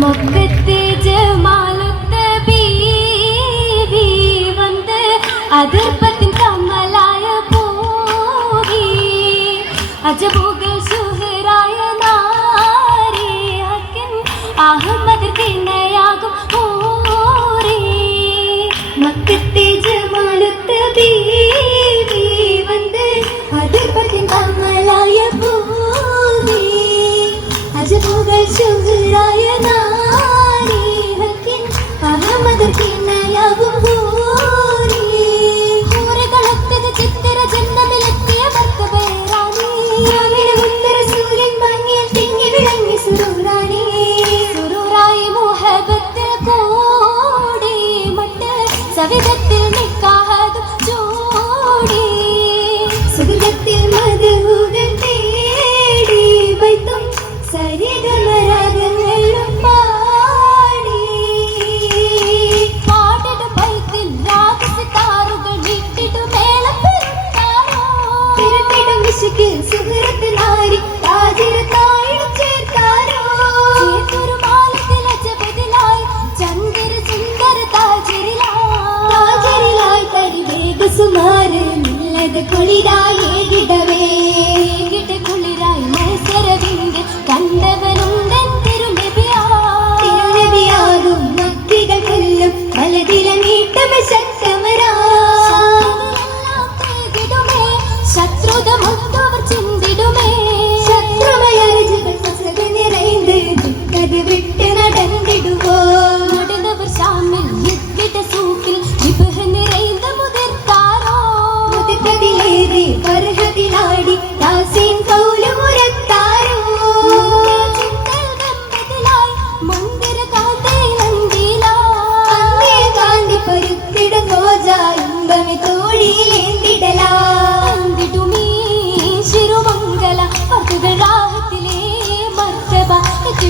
മൊക്കത്തെ ജമാലത്തെ ബീവി വന്ന് അതിർപ്പത്തിൻ കമ്മലായ പോവി. അജബുകൾ സുഹറായ നാരി ഹക്കിൻ അഹമ്മദ് കിണയാകും 一定没有不。Navidad.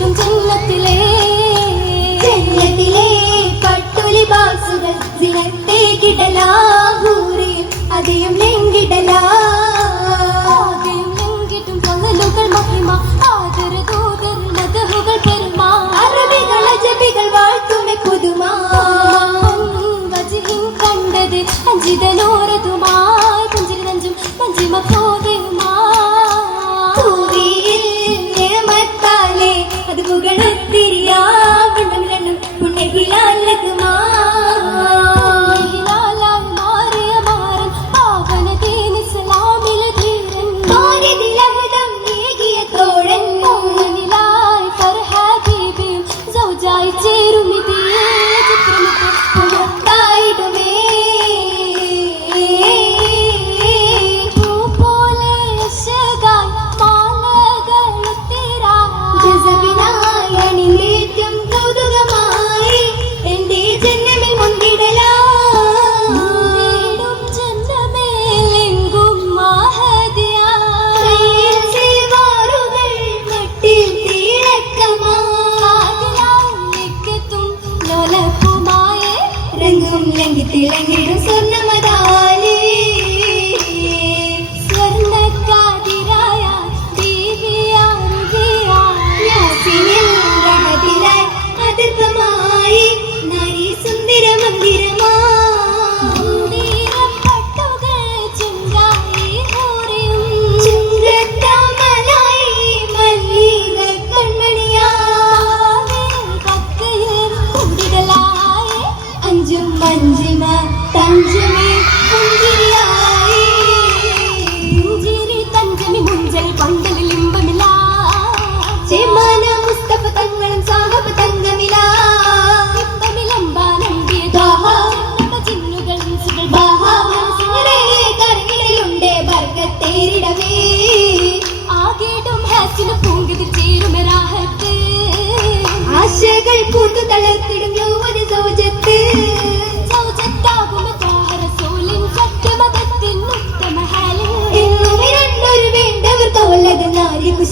眼睛 புகழத்திரியாவணம் நனும் புன்னகிலால் லகுமா ചേരുമിതി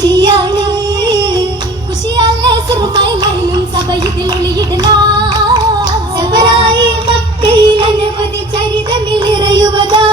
குஷியாலே குஷியாலே சிறுமை மயிலும் சபையில் ஒளியிடலாம் சபராயி மக்கையில் அனுமதி சரிதமில் இறையுவதா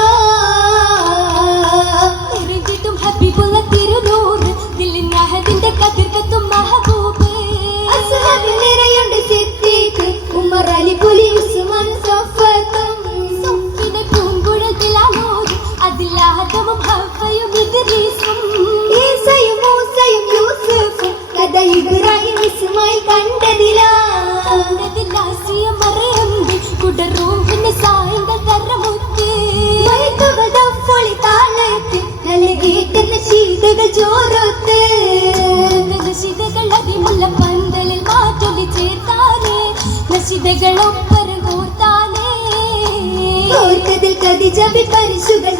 ചിന്തകളൊപ്പരം കൂർത്താലേ. കതി ജപി പരിശുകൾ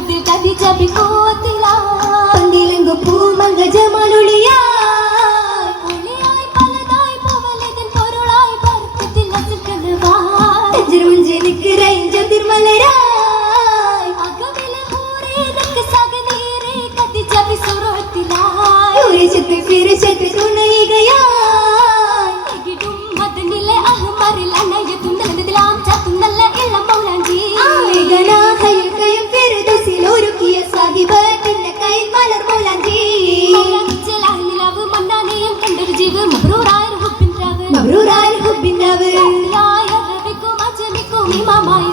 വീട്ടിൽ കതി ചാപ്പി കോത്തില. പണ്ടിലെങ്കു പൂമങ്ക ജമലുളിയ ൂരെ ചെത്തി പിരി ചെത്തി തുണയുകയാ. غرورا الحب النبي لا يغربكم أجمكم إمامي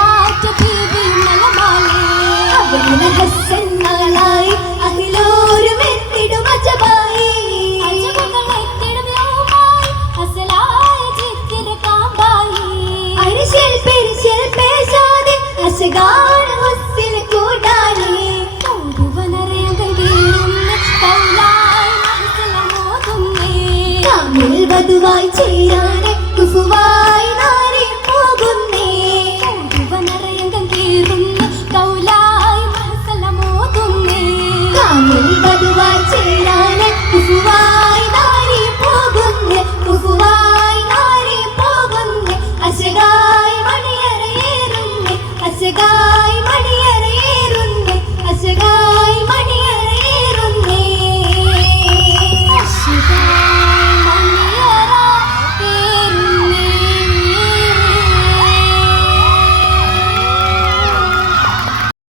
പതുവായി ചേരാനെ കുസുവായി നാരി പോകുന്നേ. കൗതുക നിറയങ്കം കേറുന്നു കൗലായി മനസ്സെല്ലാം ഓതുന്നേ കാമിൽ പതുവായി ചേരാനെ കുസുവായി നാരി പോകുന്നേ കുസുവായി നാരി പോകുന്നേ. അശകായി മണിയറയേറുന്നേ അശകായി